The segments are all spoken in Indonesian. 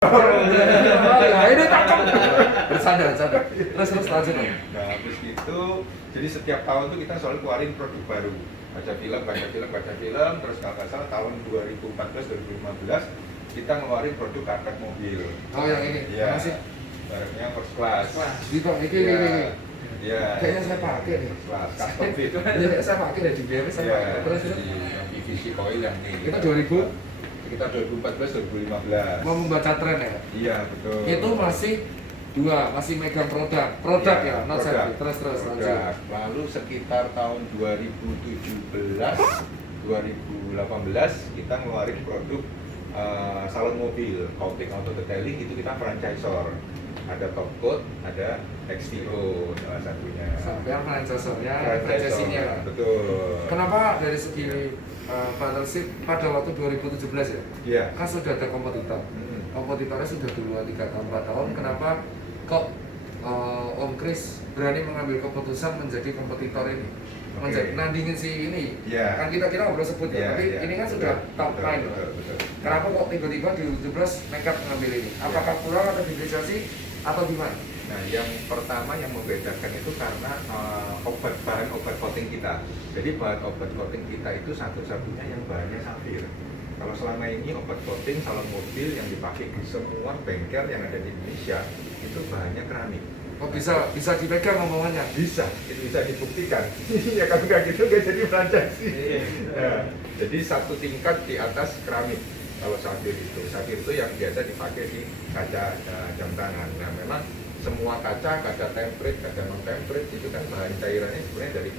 Ini cakep. Bercanda. Terus lanjut dong. Nah, habis itu, jadi setiap tahun tuh kita selalu keluarin produk baru. Baca film, terus kalau nggak salah tahun 2014-2015 kita ngeluarin produk karpet mobil. Oh yang ini? Iya. Masih? Barunya first class. Gitu, ini. Iya. Kayaknya saya pakai nih. First class, custom fit. Iya, saya pakai dari BMW, saya Iya, pakai. Terus yang PVC coil yang ini. kita 2000 Kita 2014-2015. mau membaca tren ya? Iya, betul. Itu masih megang produk ya, not service. Terus lanjut. Produk. Lalu sekitar tahun 2017, 2018 kita ngeluarin produk salon mobil, coating auto detailing, itu kita franchisor. Ada Top Coat, ada XTO salah satunya. Sampai franchise-nya, franchise-nya. Betul. Kenapa dari segi partnership pada waktu 2017 ya? Iya. Kan sudah ada kompetitor. Kompetitornya sudah 2, 3 tahun, 4 tahun. Kenapa kok Om Kris berani mengambil keputusan menjadi kompetitor ini? Menjadi nandingin si ini. Iya. Kan kita udah sebut ya, tapi ini kan sudah top line. Betul. Kenapa kok tiba-tiba di 2017 nekat mengambil ini? Apakah kurang atau diferensiasi atau gimana? Nah, yang pertama yang membedakan itu karena bahan obat coating kita. Jadi bahan obat coating kita itu satu-satunya yang bahannya safir. Kalau selama ini obat coating salon mobil yang dipakai di semua bengkel yang ada di Indonesia itu bahannya keramik. Oh bisa dipegang omongannya? Bisa, itu bisa dibuktikan. Ya kalau nggak gitu nggak jadi franchise. Nah, jadi satu tingkat di atas keramik. Kalau safir itu yang biasa dipakai di kaca jam tangan. Nah, memang semua kaca template, kaca non template itu kan bahan cairannya sebenarnya dari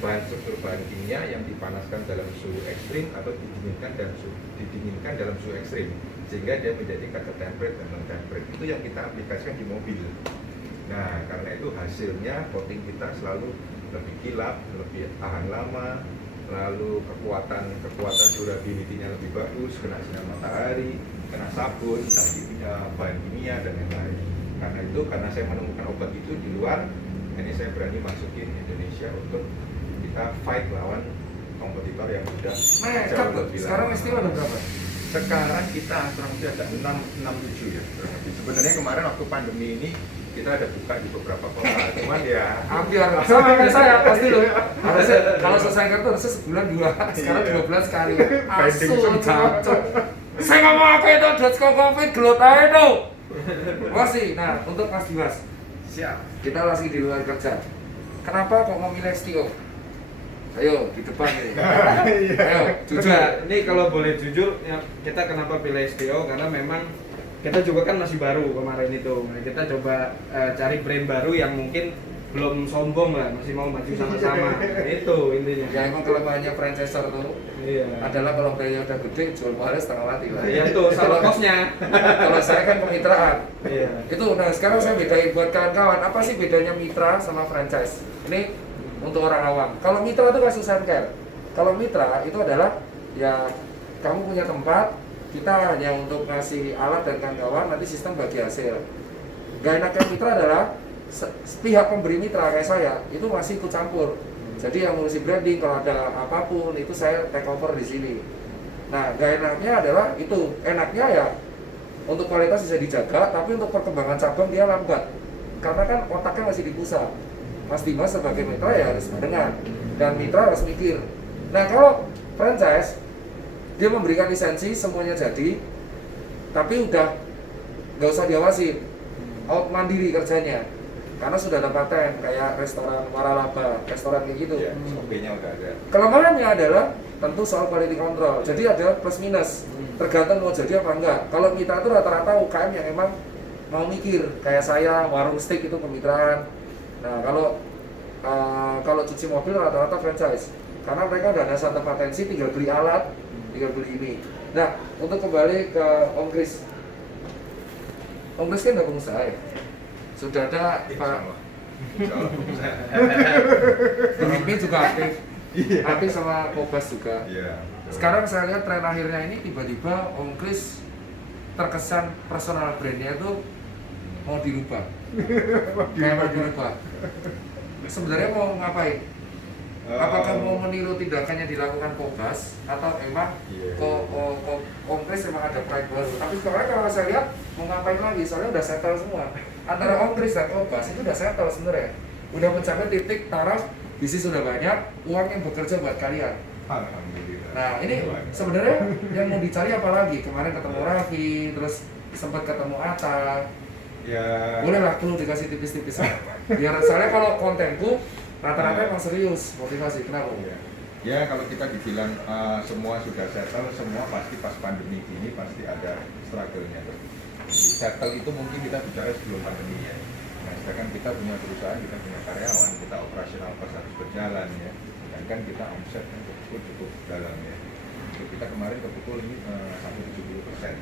bahan struktur bahan kimia yang dipanaskan dalam suhu ekstrim atau didinginkan dalam suhu ekstrim sehingga dia menjadi kaca template dan non template. Itu yang kita aplikasikan di mobil. Nah, karena itu hasilnya coating kita selalu lebih kilap, lebih tahan lama, lalu kekuatan durability-nya lebih bagus, kena sinar matahari, kena sabun, bahan kimia dan lain-lain. Karena saya menemukan obat itu di luar, ini saya berani masukin Indonesia untuk kita fight lawan kompetitor yang sudah jauh lebih lama. Sekarang istilah ada berapa? Sekarang kita kurang lebih ada 6-7 ya kurang lebih. Sebenarnya kemarin waktu pandemi ini kita ada buka di beberapa kota, cuman ya hampir sama kayak saya pasti loh. Harusnya kalau selesai kerja harusnya sebulan 2, sekarang 12 kali. Asu cocok. Saya nggak mau apa itu Dotco Covid gelot aja tuh. Masih. Nah untuk Mas Dimas, siap. kita masih di luar kerja. Kenapa kok memilih STO? Ayo di depan ini. Ayo jujur. Ini kalau boleh jujur, ya, kita kenapa pilih STO karena memang kita juga kan masih baru kemarin itu. Nah, kita coba cari brand baru yang mungkin belum sombong lah, masih mau maju sama-sama. Nah, itu intinya. Ya emang kelemahannya franchisor tuh adalah kalau brandnya udah gede jual mahal setengah mati lah. Iya itu salah kosnya. Kalau saya kan kemitraan. Iya. Itu nah sekarang saya bedain buat kawan-kawan apa sih bedanya mitra sama franchise. Ini untuk orang awam. Kalau mitra itu kasus care. Kalau mitra itu adalah ya kamu punya tempat, kita hanya untuk ngasih alat dan kawan-kawan, nanti sistem bagi hasil. Gak enaknya mitra adalah pihak pemberi mitra kayak saya itu masih ikut campur. Jadi yang ngurusi branding, kalau ada apapun itu saya take over di sini. Nah, gak enaknya adalah itu. Enaknya ya untuk kualitas bisa dijaga, tapi untuk perkembangan cabang dia lambat. Karena kan otaknya masih di pusat. Mas Dimas sebagai mitra ya harus mendengar dan mitra harus mikir. Nah, kalau franchise dia memberikan lisensi semuanya jadi, tapi udah nggak usah diawasin, out mandiri kerjanya, karena sudah ada paten kayak restoran waralaba, restoran kayak gitu. Ya, SOP-nya udah ada. Kelemahannya adalah tentu soal quality control. Jadi ada plus minus, tergantung mau jadi apa enggak. Kalau mitra itu rata-rata UKM yang emang mau mikir, kayak saya warung steak itu kemitraan. Nah kalau cuci mobil rata-rata franchise, karena mereka udah ada satu potensi, tinggal beli alat, tinggal beli ini. Nah, untuk kembali ke Om Kris. Om Kris kan udah pengusaha ya? Sudah ada Pak ini juga aktif. Aktif sama Kobas juga. Sekarang saya lihat tren akhirnya ini tiba-tiba Om Kris terkesan personal brandnya itu mau dirubah. Kayak mau dirubah. Sebenarnya mau ngapain? Apakah mau meniru tindakannya dilakukan Kogas atau emang Iya. Om-Kris memang ada proyek baru? Tapi sebenarnya kalau saya lihat mau ngapain lagi, soalnya udah settle semua. Antara Om-Kris dan Kogas itu udah settle sebenarnya. Udah mencapai titik taraf bisnis sudah banyak, uang yang bekerja buat kalian. Alhamdulillah. Nah ini sebenarnya yang mau dicari apa lagi? Kemarin ketemu Raffi, terus sempat ketemu Atta. Ya. Boleh lah perlu dikasih tipis-tipis. Biar soalnya kalau kontenku rata-rata emang serius motivasi. Kenapa? Ya. Ya kalau kita dibilang semua sudah settle, semua pasti pas pandemi ini pasti ada struggle-nya tuh. Di settle itu mungkin kita bicara sebelum pandemi ya. Nah, sedangkan kita punya perusahaan, kita punya karyawan, kita operasional pas harus berjalan ya. Dan kan kita omset yang cukup dalam ya. Untuk kita kemarin kepukul ini sampai 70%.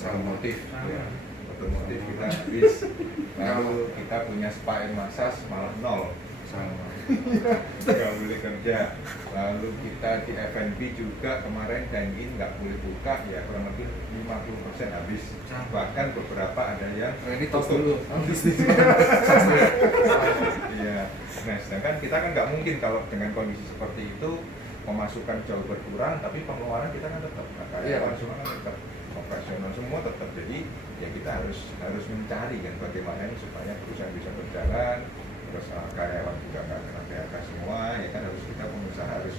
Otomotif, ya. Otomotif kita habis. Lalu kita punya spa and massage malah nol. Nggak boleh kerja. Lalu kita di F&B juga kemarin dine-in nggak boleh buka ya, kurang lebih 50% habis. Bahkan beberapa ada yang Ini tos dulu. Iya. Nah, sedangkan kita kan nggak mungkin kalau dengan kondisi seperti itu pemasukan jauh berkurang, tapi pengeluaran kita kan tetap. Nah, karyawan semua kan tetap, operasional semua tetap. Jadi ya kita harus mencari kan bagaimana supaya perusahaan bisa berjalan, terus karyawan juga nggak kena PHK semua. Ya kan harus kita pengusaha harus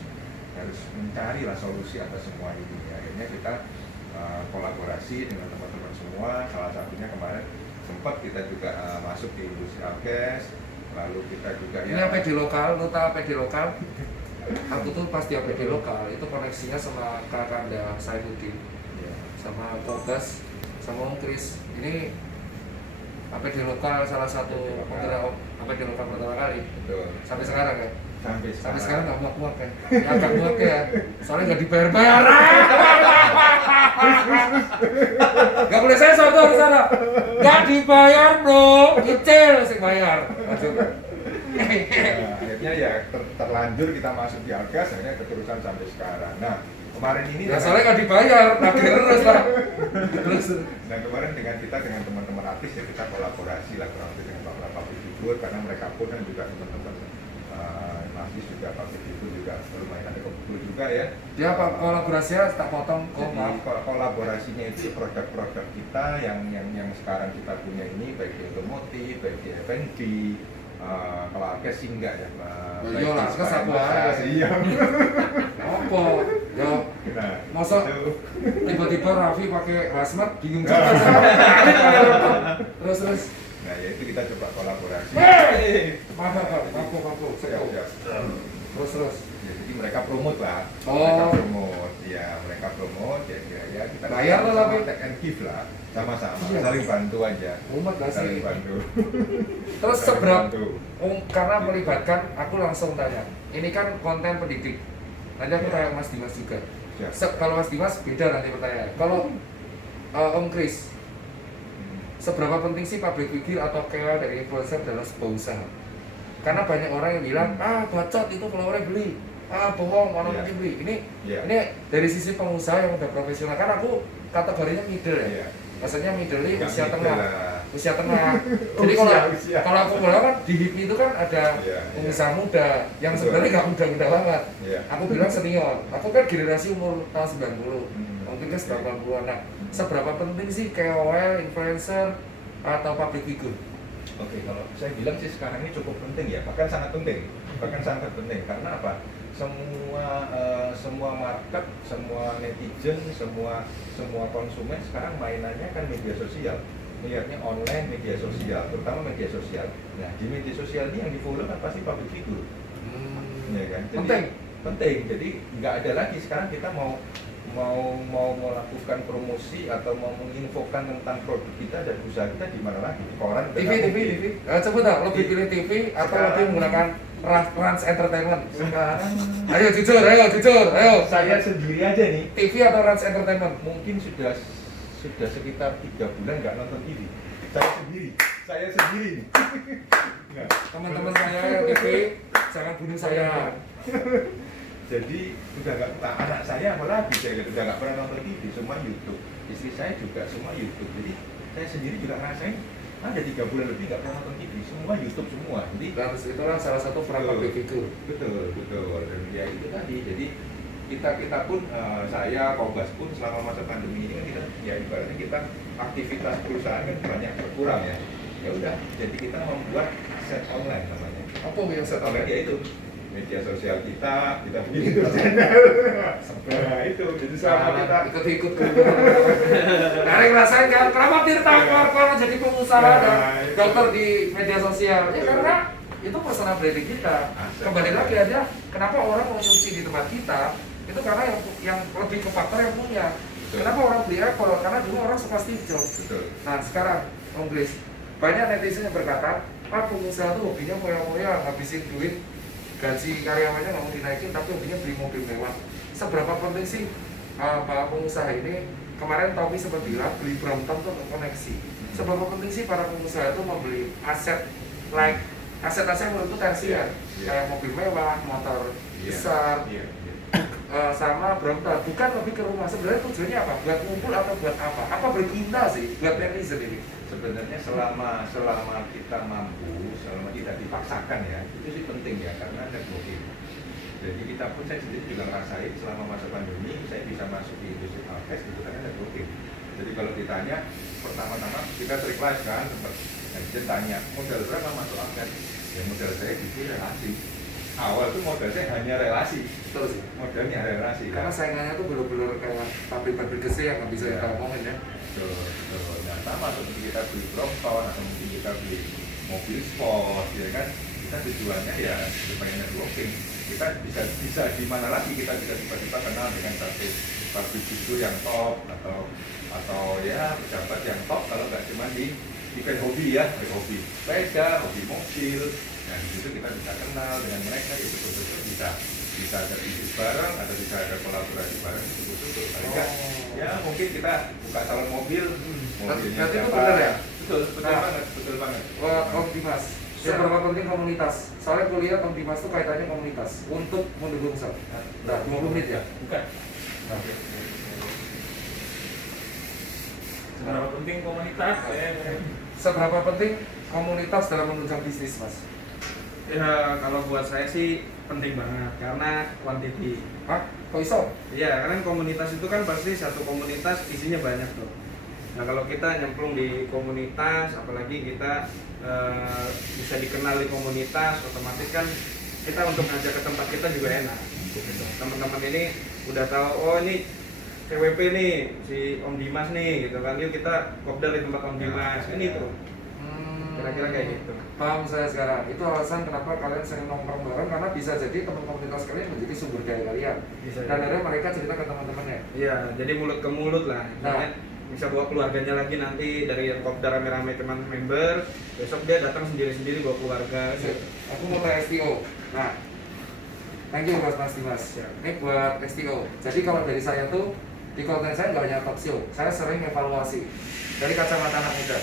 mencari lah solusi atas semua ini. Akhirnya kita kolaborasi dengan teman-teman semua. Salah satunya kemarin sempat kita juga masuk di industri alkes. Lalu kita juga Ini APD lokal, lu tahu APD lokal? Aku tuh pas di APD lokal itu koneksinya sama Kakanda Saifuddin, ya. sama Kogas, sama Om Kris. Ini APD lokal salah satu penggerak APD lokal pertama kali. Betul. Sampai sekarang ya? Sampai Sekarang nggak muak-muak kan? Ya agak muak ya, soalnya nggak dibayar-bayar. Nggak boleh sensor tuh di sana. Nggak dibayar bro, kecil sih bayar. Lanjut. Nah, akhirnya ya terlanjur kita masuk di alkes, akhirnya keterusan sampai sekarang. Nah kemarin ini Ya soalnya nggak dibayar, lagi terus lah. Terus. Nah kemarin dengan teman-teman artis ya kita kolaborasi lah kurang lebih dengan Pak Figur, karena mereka pun kan juga teman-teman artis juga Pak Figur juga lumayan ada kebukul juga ya. Dia apa kolaborasinya tak potong kok Jadi maaf. kolaborasinya itu produk-produk kita yang sekarang kita punya ini, baik di otomotif, baik di F&B, kalau alkes sih enggak ya. Iya lah, alkes aku aja. Iya. Apa? Ya, Nah, masa itu. tiba-tiba Raffi pakai hazmat bingung juga. Terus. Nah ya itu kita coba kolaborasi. Maaf, kaku. Siap. Terus. Ya, jadi mereka promote lah. Oh. Mereka promote ya kita Bayar lah, sama tapi. take and give lah, sama-sama Iya. saling bantu aja. Umat gak Saling sih? bantu. Terus Saling seberapa? bantu. Karena melibatkan, aku langsung tanya. Ini kan konten pendidik. Nanti aku tanya Mas Dimas juga. Ya. Kalau Mas Dimas beda nanti pertanyaan. Kalau Om Kris, seberapa penting sih public figure atau KOL dari influencer dalam sebuah usaha? Karena banyak orang yang bilang, bacot itu kalau orang beli, bohong orang Iya. mungkin beli. Ini Iya. dari sisi pengusaha yang udah profesional. Kan aku kategorinya middle ya. Iya. Maksudnya middle ini Nggak usia middle tengah. lah. Usia tengah. Jadi Usia. kalau aku bilang kan di HIPMI itu kan ada Iya, pengusaha muda yang Betul. sebenarnya nggak muda-muda banget. Iya. Aku bilang senior. Aku kan generasi umur tahun 90. Hmm. Mungkin kan 90-an. Nah, seberapa penting sih KOL, influencer atau public figure? Oke, kalau saya bilang sih sekarang ini cukup penting ya, bahkan sangat penting, karena apa? Semua market, semua netizen, semua konsumen sekarang mainannya kan media sosial, melihatnya online media sosial, terutama media sosial. Nah di media sosial ini yang di follow kan pasti public figure, ya kan? Jadi, penting. Jadi nggak ada lagi sekarang kita mau melakukan promosi atau mau menginfokan tentang produk kita dan usaha kita di mana lagi, di koran, TV. Coba dah, lebih pilih TV atau Sekarang. lebih menggunakan Rans Entertainment? Ayo jujur, ayo. Saya sendiri aja nih, TV atau Rans Entertainment? mungkin sudah sekitar 3 bulan nggak nonton TV. Saya sendiri nih. Nah, Teman-teman saya yang TV, jangan bunuh saya. jadi udah nggak, anak saya apalagi saya lihat udah nggak pernah nonton TV, semua YouTube. Istri saya juga semua YouTube. Jadi saya sendiri juga ngerasain ada 3 bulan lebih nggak pernah nonton TV, semua YouTube semua. Jadi Dan itulah salah satu peran public figure. betul. Dan ya itu tadi. Jadi kita pun saya Kombas pun selama masa pandemi ini kan kita ya ibaratnya kita aktivitas perusahaan kan banyak berkurang ya. Ya udah, jadi kita membuat set online namanya. Apa yang saya tahu? Online ya itu media sosial kita bikin itu channel. Nah itu, jadi selama kita ikut-ikut karena ngerasain kan kenapa Tirta keluar jadi pengusaha dan dokter di media sosial ya karena itu personal branding kita. Kembali lagi aja kenapa orang mau nyuci di tempat kita itu karena yang lebih ke faktor yang punya. Kenapa orang beli Apple? Karena dulu orang suka Steve Jobs. betul. Nah sekarang Om Chris, banyak netizen yang berkata pengusaha tuh hobinya moya-moya ngabisin duit, gaji karyawannya nggak mau dinaikin tapi hobinya beli mobil mewah. Seberapa penting sih para pengusaha ini? Kemarin Tommy sempat bilang beli Brompton tuh koneksi. Seberapa penting sih para pengusaha itu membeli aset aset-aset yang menurutku tersier kayak mobil mewah, motor besar, sama Brompton. Bukan lebih ke rumah. Sebenarnya tujuannya apa? Buat ngumpul atau buat apa? Apa berguna sih buat netizen ini? Sebenarnya selama kita mampu, selama tidak dipaksakan ya, itu sih penting ya karena networking. Jadi kita pun saya sendiri juga ngerasain selama masa pandemi saya bisa masuk di industri podcast itu karena networking. Jadi kalau ditanya pertama-tama kita request kan, netizen tanya modal berapa masuk podcast? Ya modal saya di relasi. Awal tuh modal saya hanya relasi. Betul sih. Modalnya relasi. Karena saingannya tuh bener-bener kayak pabrik-pabrik gede yang nggak bisa kita omongin ya. Betul. Nah sama seperti kita beli Brompton atau mungkin kita beli mobil sport, ya kan? Kita tujuannya ya supaya networking. Kita bisa di mana lagi kita bisa tiba-tiba kenal dengan satu pabrik itu yang top atau ya pejabat yang top kalau nggak cuma di event hobi ya, hobi sepeda, hobi mobil. Nah di situ kita bisa kenal dengan mereka itu betul-betul bisa ada bisnis bareng atau bisa ada kolaborasi bareng itu betul-betul. Paling nggak ya mungkin kita buka salon mobil, mobilnya Berarti itu siapa? benar ya? Betul banget. Om Dimas, seberapa penting komunitas? Soalnya kuliah Om Dimas itu kaitannya komunitas untuk mendukung saya. Nah, 20 menit ya? Bukan. Seberapa penting komunitas? Seberapa penting komunitas dalam menunjang bisnis, Mas? Ya kalau buat saya sih penting banget karena quantity. Hah? Kok iso? Iya, karena komunitas itu kan pasti satu komunitas isinya banyak tuh. Nah kalau kita nyemplung di komunitas, apalagi kita bisa dikenal di komunitas, otomatis kan kita untuk ngajak ke tempat kita juga enak. Teman-teman ini udah tahu, oh ini TWP nih, si Om Dimas nih, gitu kan. Yuk kita kopdar di tempat Om Dimas, ini tuh. Kira-kira kayak gitu. Paham saya sekarang. Itu alasan kenapa kalian sering nongkrong bareng karena bisa jadi teman komunitas kalian menjadi sumber daya kalian. Bisa Dan jadi. akhirnya mereka cerita ke teman-temannya. Iya, jadi mulut ke mulut lah. Nah. Bisa bawa keluarganya lagi nanti dari yang kopdar rame-rame teman member, besok dia datang sendiri-sendiri bawa keluarga. Aku mau ke STO. Nah, thank you Mas Dimas. Ini buat STO. Jadi kalau dari saya tuh di konten saya nggak hanya talk show, saya sering evaluasi dari kacamata anak muda.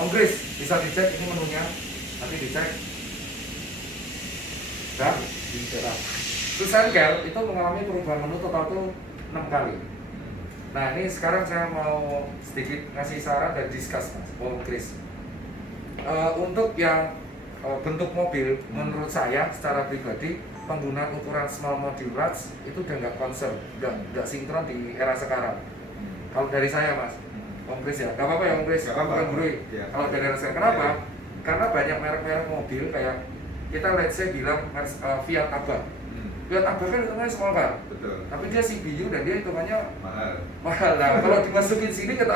Om Chris, bisa dicek ini menunya, nanti dicek. Dan Susan Care itu mengalami perubahan menu total tuh 6 kali. Nah ini sekarang saya mau sedikit ngasih saran dan discuss Mas, Om Chris. Untuk yang bentuk mobil, menurut saya secara pribadi penggunaan ukuran small module large itu udah nggak concern, nggak sinkron di era sekarang. Kalau dari saya Mas, Om Chris ya, nggak apa-apa ya Om Chris, bukan gurui. Kalau dari era sekarang, kenapa? Karena banyak merek-merek mobil kayak kita let's say bilang Fiat Abba. Fiat Abba kan hitungannya small car, Betul. tapi dia CBU dan dia hitungannya Mahal. mahal. Nah, kalau dimasukin sini kita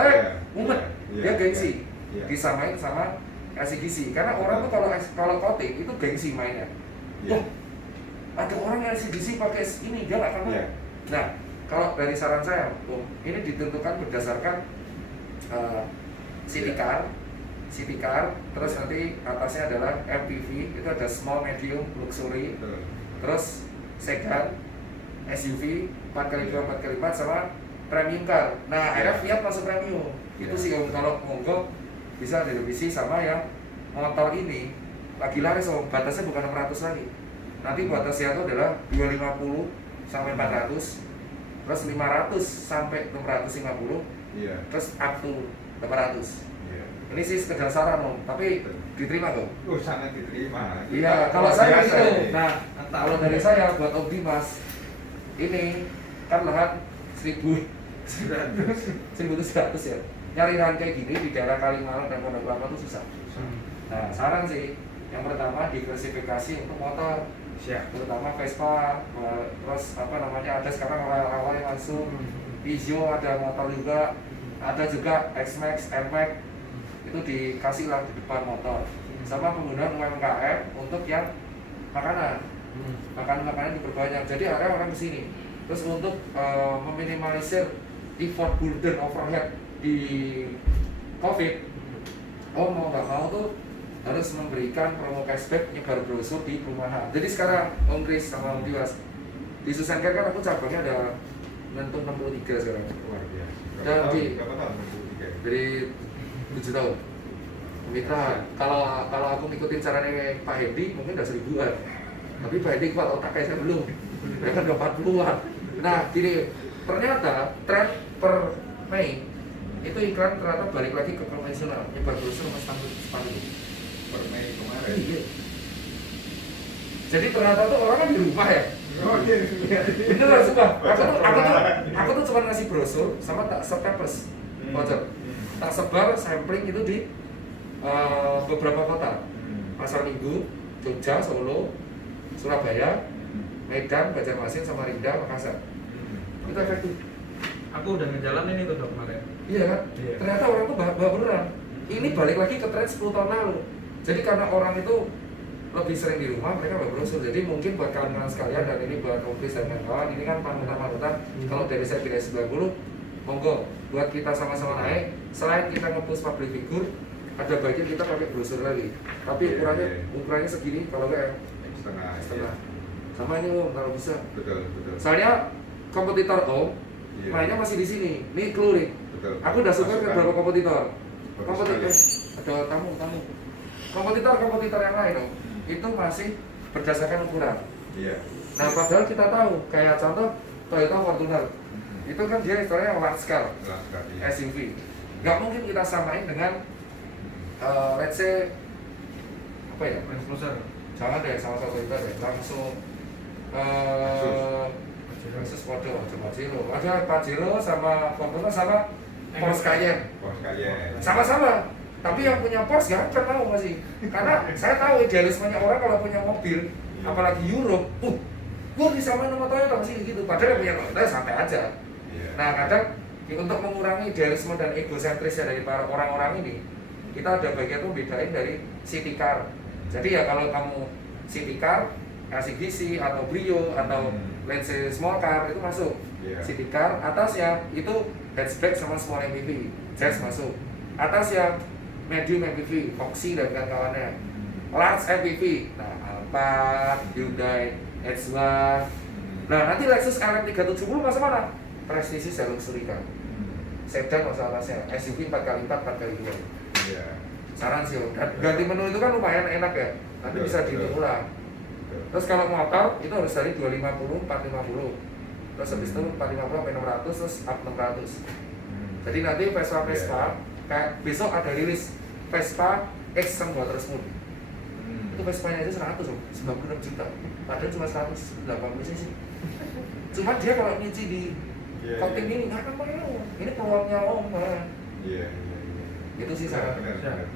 mumet, dia gengsi, disamain sama LCGC. Karena orang tuh kalau coating itu gengsi mainnya. Oh, ada orang yang LCGC pakai ini dia nggak akan mau. Nah, kalau dari saran saya, ini ditentukan berdasarkan city car, terus nanti atasnya adalah MPV, itu ada small, medium, luxury, terus sedan, SUV, 4x2, 4x4 sama premium car. Nah, akhirnya Fiat masuk premium. Itu sih Om, kalau monggo bisa direvisi sama yang motor ini lagi laris Om, batasnya bukan 600 lagi. Nanti batasnya itu adalah 250 sampai 400, terus 500 sampai 650, terus up to 800. Ini sih sekedar saran Om, tapi diterima kok. Oh, sangat diterima. Iya, kalau saya Biasa gitu. ini. Nah, kalau dari saya buat Om Dimas, ini kan lahan 1.700 ya. Nyari lahan kayak gini di daerah Kalimalang dan Pondok Kelapa itu susah. Nah, saran sih, yang pertama diversifikasi untuk motor, terutama Vespa, terus apa namanya, ada sekarang Royal yang langsung, Peugeot ada motor juga, ada juga X-Max, N-Max, itu dikasih lah di depan motor. Sama penggunaan UMKM untuk yang makanan, makanan diperbanyak. Jadi ada orang kesini. Terus untuk meminimalisir effort burden overhead di COVID, mau nggak mau tuh harus memberikan promo cashback nyebar brosur di perumahan. Jadi sekarang Om Kris sama Om Dimas di Susan Care kan aku cabangnya ada menyentuh 63 sekarang. Luar biasa. Dan Berapa tahun 63? dari 7 tahun. Mitra, kalau aku ngikutin caranya Pak Hendi mungkin udah 1000-an. Tapi Pak Hendi kuat otaknya saya belum. Dia kan udah 40-an. Nah, gini, ternyata tren per Mei itu iklan ternyata balik lagi ke konvensional, nyebar brosur sama spanduk. Per Mei kemarin. Iya. Jadi ternyata tuh orang kan di rumah ya. Oh iya. Beneran sumpah. Aku tuh cuma ngasih brosur sama tak staples voucher. Tak sebar sampling itu di beberapa kota. Pasar Minggu, Jogja, Solo, Surabaya, Medan, Banjarmasin, Samarinda, Makassar. Itu efektif. Aku udah ngejalanin itu dok kemarin. Iya kan? Iya. Ternyata orang tuh bawa beneran. Ini balik lagi ke tren 10 tahun lalu. Jadi karena orang itu lebih sering di rumah, mereka bawa brosur. Jadi mungkin buat kawan-kawan sekalian dan ini buat Office dan kawan-kawan, ini kan panutan-panutan. Kalau dari saya pilih 90, monggo buat kita sama-sama naik. Selain kita nge-push public figure, ada baiknya kita pakai brosur lagi. Tapi ukurannya segini, kalau enggak setengah. Sama ini Om, kalau bisa. Betul. Soalnya kompetitor Om mainnya masih di sini. Nih clue nih. Betul. Aku udah suka ke beberapa kompetitor. Bagus Ada tamu. Kompetitor yang lain Om, itu masih berdasarkan ukuran. Iya. Nah, padahal kita tahu, kayak contoh Toyota Fortuner. Itu kan dia istilahnya large scale SUV. Nggak mungkin kita samain dengan let's say apa ya? Jangan deh sama Toyota deh, langsung Lexus Podo, Pajero. Ada Pajero sama Fortuner sama Porsche Cayenne. Sama-sama. Tapi yang punya Porsche gak akan mau masih. Karena saya tahu idealismenya orang kalau punya mobil, apalagi Europe, gua disamain sama Toyota masih gitu. Padahal yang punya Toyota santai aja. Nah, kadang untuk mengurangi idealisme dan egosentrisnya dari para orang-orang ini, kita ada bagian tuh bedain dari city car. Jadi ya kalau kamu city car, LCGC atau Brio atau let's say small car itu masuk. City car atasnya itu hatchback sama small MPV, Jazz masuk. Atasnya medium MPV, Foxy dan kawan-kawannya. Large MPV, nah Alphard, Hyundai, H1. Nah nanti Lexus LM370 masuk mana? Prestige dan luxury car. Sedan masalahnya, SUV 4x4, 4x2. Saran sih, ganti menu itu kan lumayan enak ya, nanti bisa diulang. Terus kalau motor itu harus dari 250, 450. Terus habis itu 450 sampai 600, terus up 600. Jadi nanti Vespa kayak besok ada rilis Vespa X yang water smooth. Itu Vespanya aja 100 loh, 96 juta. Padahal cuma 180 cc. Cuma dia kalau nyuci di coating ini nggak akan mau. Ini peluangnya Om. Itu sih saran.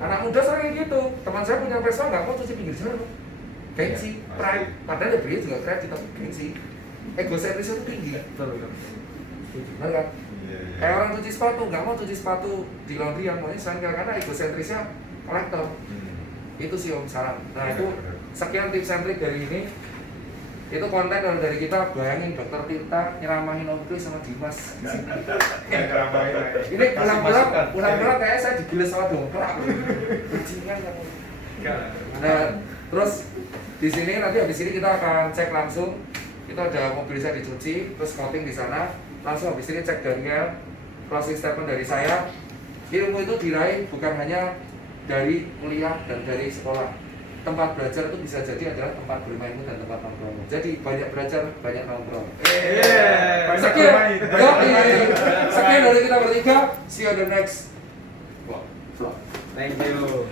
Anak muda sering gitu. Teman saya punya Vespa nggak mau cuci pinggir jalan. Gengsi, pride. Padahal dia juga kredit tapi gengsi. Egosentris itu tinggi. Benar kan? Kayak orang cuci sepatu, nggak mau cuci sepatu di laundry yang maunya sangka karena egosentrisnya kolektor. Itu sih Om saran. Nah itu sekian tips and trik dari ini. Itu konten dari kita. Bayangin Dokter Tirta nyeramahin Om Kris sama Dimas di sini. Ini pulang-pulang kayak saya digiles sama dongkrak. Bajingan kan. Nah, terus di sini nanti habis ini kita akan cek langsung. Itu ada mobil saya dicuci, terus coating di sana. Langsung habis ini cek Daniel, closing statement dari saya. Ilmu itu diraih bukan hanya dari kuliah dan dari sekolah. Tempat belajar itu bisa jadi adalah tempat bermainmu dan tempat nongkrong. Jadi banyak belajar, banyak nongkrong. Sekian dari kita bertiga. See you on the next vlog. Thank you.